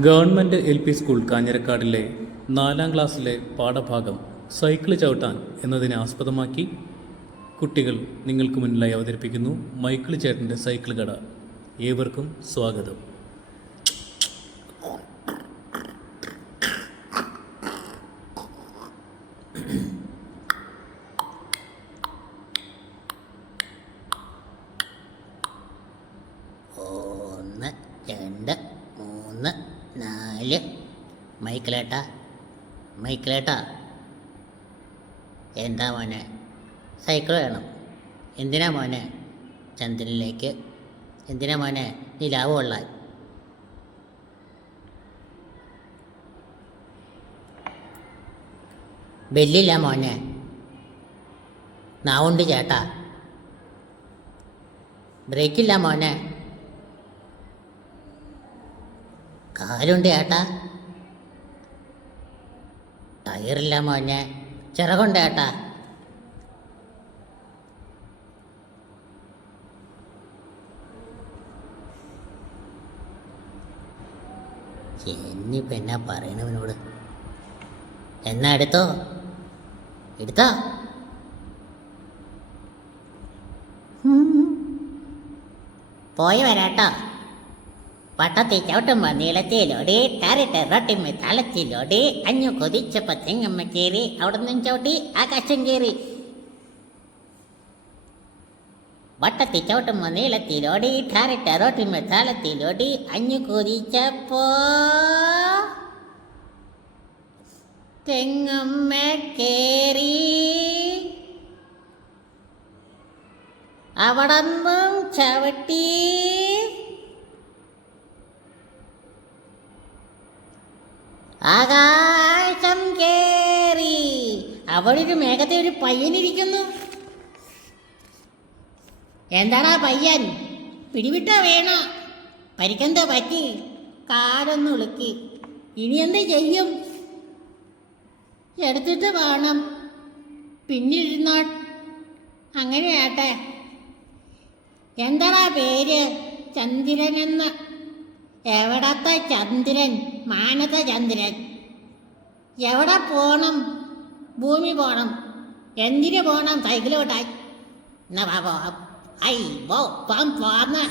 Government LP school കാഞ്ഞിരക്കാടിലെ 4ാം ക്ലാസ്സിലെ പാഠഭാഗം cycle ചവിട്ടാൻ എന്നതിനെ ആസ്പദമാക്കി കുട്ടികൾ നിങ്ങൾക്ക് മുന്നിലായി അവതരിപ്പിക്കുന്നു മൈക്കിൾ ചേട്ടൻ്റെ സൈക്കിൾ കട. ഏവർക്കും സ്വാഗതം. ഒന്ന് രണ്ട് മൂന്ന് നാല്. മൈക്കിളേട്ടാ എന്താ മോനെ? സൈക്കിൾ വേണം. എന്തിനാ മോനെ? ചന്ദ്രനിലേക്ക്. എന്തിനാ മോനെ? നിലാവ് കൊള്ളാൻ. ബെല്ലില്ല മോനെ. നാവുണ്ട് ചേട്ടാ. ബ്രേക്കില്ല മോനെ. കാലുണ്ട് ചേട്ടാ. ടയറില്ല മോനെ. ചിറകുണ്ട് ചേട്ടാ. എന്നിപ്പോൾ എന്നാ പറയണവനോട്? എന്നാ എടുത്തോ. പോയി വരാട്ടോ. പട്ടത്തി ചവിട്ടുമ്പോ നീളത്തിലോടി ടാറിട്ട് റൊട്ടിമ്മ തളച്ചിലോടി അഞ്ഞു കൊതിച്ചപ്പോ തെങ്ങമ്മ കയറി അവിടെ നിന്നും ചവിട്ടി ആകാശം കയറി. വട്ടത്തി ചവിട്ടുമ്പോ നീളത്തിലോടി ടാറിട്ട് റൊട്ടിമ്മ തളത്തിലോടി അഞ്ഞു കൊതിച്ചപ്പോ തെങ്ങമ്മ കയറി അവിടന്നും ചവിട്ടി ആകാശം കേറി. അവിടെ ഒരു മേഘത്തെ ഒരു പയ്യനിരിക്കുന്നു. എന്താടാ പയ്യൻ? പിടിവിട്ടോ വേണോ? പരിക്കെന്താ പറ്റി? കാലൊന്ന് ഉളുക്കി. ഇനി എന്ത് ചെയ്യും? എടുത്തിട്ട് വേണം പിന്നിരുന്നോ. അങ്ങനെയാട്ടെ. എന്താടാ പേര്? ചന്ദ്രനെന്ന്. എവിടത്തെ ചന്ദ്രൻ? മാനത്തെ ചന്ദ്രൻ. എവിടെ പോണം? ഭൂമി പോണം. എന്തിനു പോണം? സൈക്കിൾ ഓട്ടാൻ. എന്നാ പോവാം. ഐ പോന്ന്